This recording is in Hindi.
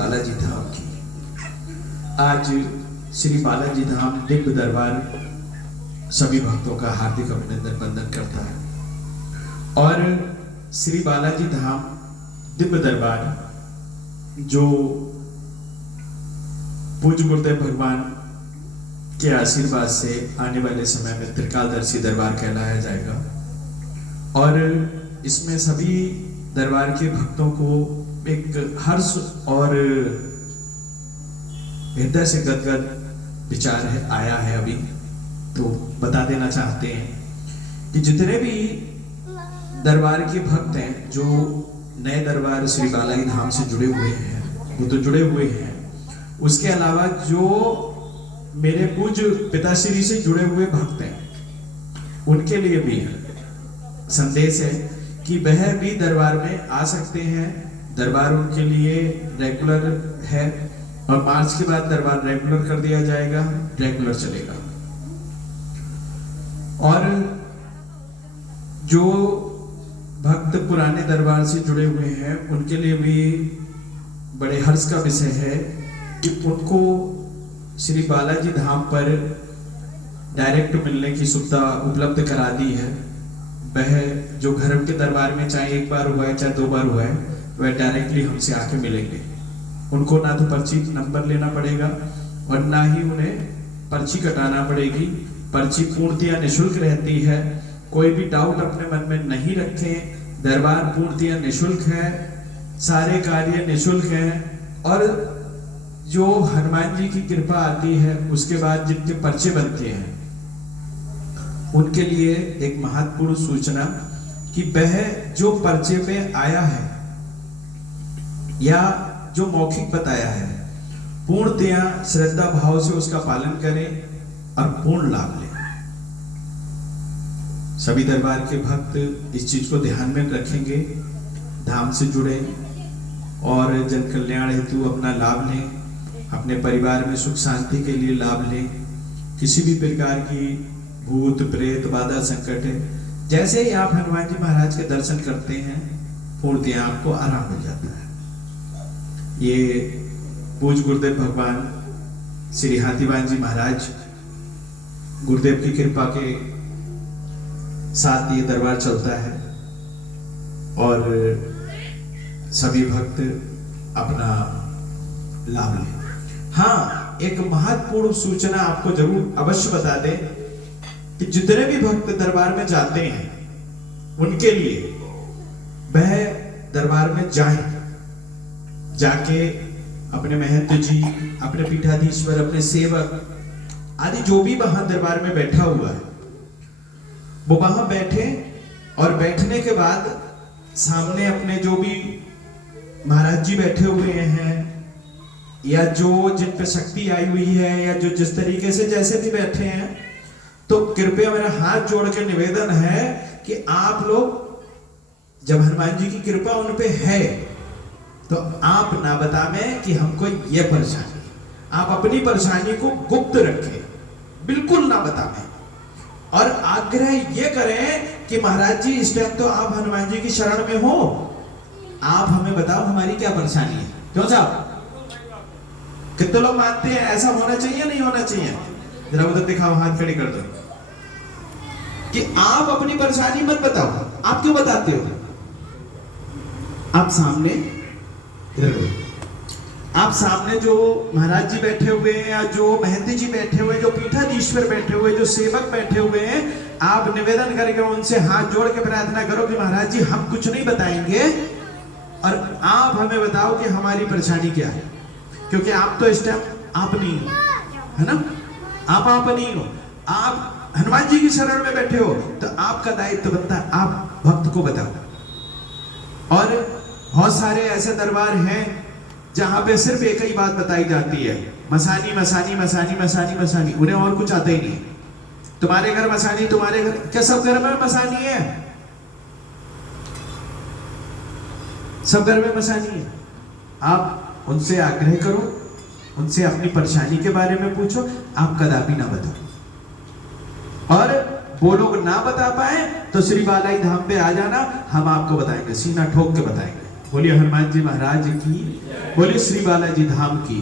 बालाजी धाम की। आज श्री बालाजी धाम दिव्य दरबार सभी भक्तों का हार्दिक अभिनंदन वंदन करता है। और श्री बालाजी धाम दिव्य दरबार जो पूज्य गुरुदेव भगवान के आशीर्वाद से आने वाले समय में त्रिकालदर्शी दरबार कहलाया जाएगा। और इसमें सभी दरबार के भक्तों को एक हर्ष और हृदय से गदगद विचार आया है। अभी तो बता देना चाहते हैं कि जितने भी दरबार के भक्त हैं जो नए दरबार श्री बालाजी धाम से जुड़े हुए हैं वो तो जुड़े हुए हैं, उसके अलावा जो मेरे पूज्य पिताश्री से जुड़े हुए भक्त हैं उनके लिए भी संदेश है कि वह भी दरबार में आ सकते हैं। दरबार उनके लिए रेगुलर है और मार्च के बाद दरबार रेगुलर कर दिया जाएगा, रेगुलर चलेगा। और जो भक्त पुराने दरबार से जुड़े हुए हैं उनके लिए भी बड़े हर्ष का विषय है कि उनको श्री बालाजी धाम पर डायरेक्ट मिलने की सुविधा उपलब्ध करा दी है। वह जो घर के दरबार में चाहे एक बार हुआ है चाहे 2 बार हुआ है, वह डायरेक्टली हमसे आके मिलेंगे। उनको ना तो पर्ची नंबर लेना पड़ेगा और ना ही उन्हें पर्ची कटाना पड़ेगी। पर्ची पूर्णतया निःशुल्क रहती है। कोई भी डाउट अपने मन में नहीं रखें। दरबार पूर्णतया निःशुल्क है, सारे कार्य निःशुल्क हैं। और जो हनुमान जी की कृपा आती है उसके बाद जिनके पर्चे बनते हैं उनके लिए एक महत्वपूर्ण सूचना कि वह जो पर्चे पे आया है या जो मौखिक बताया है पूर्णतया श्रद्धा भाव से उसका पालन करें और पूर्ण लाभ लें। सभी दरबार के भक्त इस चीज को ध्यान में रखेंगे, धाम से जुड़े और जन कल्याण हेतु अपना लाभ लें, अपने परिवार में सुख शांति के लिए लाभ लें। किसी भी प्रकार की भूत प्रेत बाधा संकट है, जैसे ही आप हनुमान जी महाराज के दर्शन करते हैं पूर्णतया आपको आराम मिल जाता है। ये पूज्य गुरुदेव भगवान श्री हाथीवान जी महाराज गुरुदेव की कृपा के साथ ये दरबार चलता है और सभी भक्त अपना लाभ लें। हाँ, एक महत्वपूर्ण सूचना आपको जरूर अवश्य बता दें कि जितने भी भक्त दरबार में जाते हैं उनके लिए वह दरबार में जाके अपने महंत जी, अपने पीठाधीश्वर, अपने सेवक आदि जो भी वहां दरबार में बैठा हुआ है वो वहां बैठे और बैठने के बाद सामने अपने जो भी महाराज जी बैठे हुए हैं या जो जिन पे शक्ति आई हुई है या जो जिस तरीके से जैसे भी बैठे हैं, तो कृपया मेरा हाथ जोड़ के निवेदन है कि आप लोग जब हनुमान जी की कृपा उन पे है तो आप ना बतावें कि हमको ये परेशानी। आप अपनी परेशानी को गुप्त रखें, बिल्कुल ना बतावें। और आग्रह ये करें कि महाराज जी इस टाइम तो आप हनुमान जी की शरण में हो, आप हमें बताओ हमारी क्या परेशानी है। क्यों साहब, कितने लोग मानते हैं ऐसा होना चाहिए नहीं होना चाहिए? जरा उधर दिखाओ, हाथ खड़े कर दो कि आप अपनी परेशानी मत बताओ। आप क्यों बताते हो? आप सामने जो महाराज जी बैठे हुए हैं या जो महंती जी बैठे हुए हैं, जो पीठाधीश्वर बैठे हुए हैं, जो सेवक बैठे हुए हैं, आप निवेदन करके उनसे हाथ जोड़ के प्रार्थना करो कि महाराज जी हम कुछ नहीं बताएंगे और आप हमें बताओ कि हमारी परेशानी क्या है। क्योंकि आप तो इस टाइम आप नहीं हो, है ना? आप नहीं हो, आप हनुमान जी की शरण में बैठे हो, तो आपका दायित्व बनता है आप भक्त को बताओ। और बहुत सारे ऐसे दरबार हैं जहां पे सिर्फ एक ही बात बताई जाती है, मसानी मसानी मसानी मसानी मसानी। उन्हें और कुछ आता ही नहीं। तुम्हारे घर मसानी, तुम्हारे घर, क्या सब घर में मसानी है? सब घर में मसानी है। आप उनसे आग्रह करो, उनसे अपनी परेशानी के बारे में पूछो, आप कदापि ना बताओ। और वो लोग ना बता पाए तो श्री बालाजी धाम पे आ जाना, हम आपको बताएंगे, सीना ठोक के बताएंगे। बोलिए हनुमान जी महाराज की, बोलिए श्री बालाजी धाम की।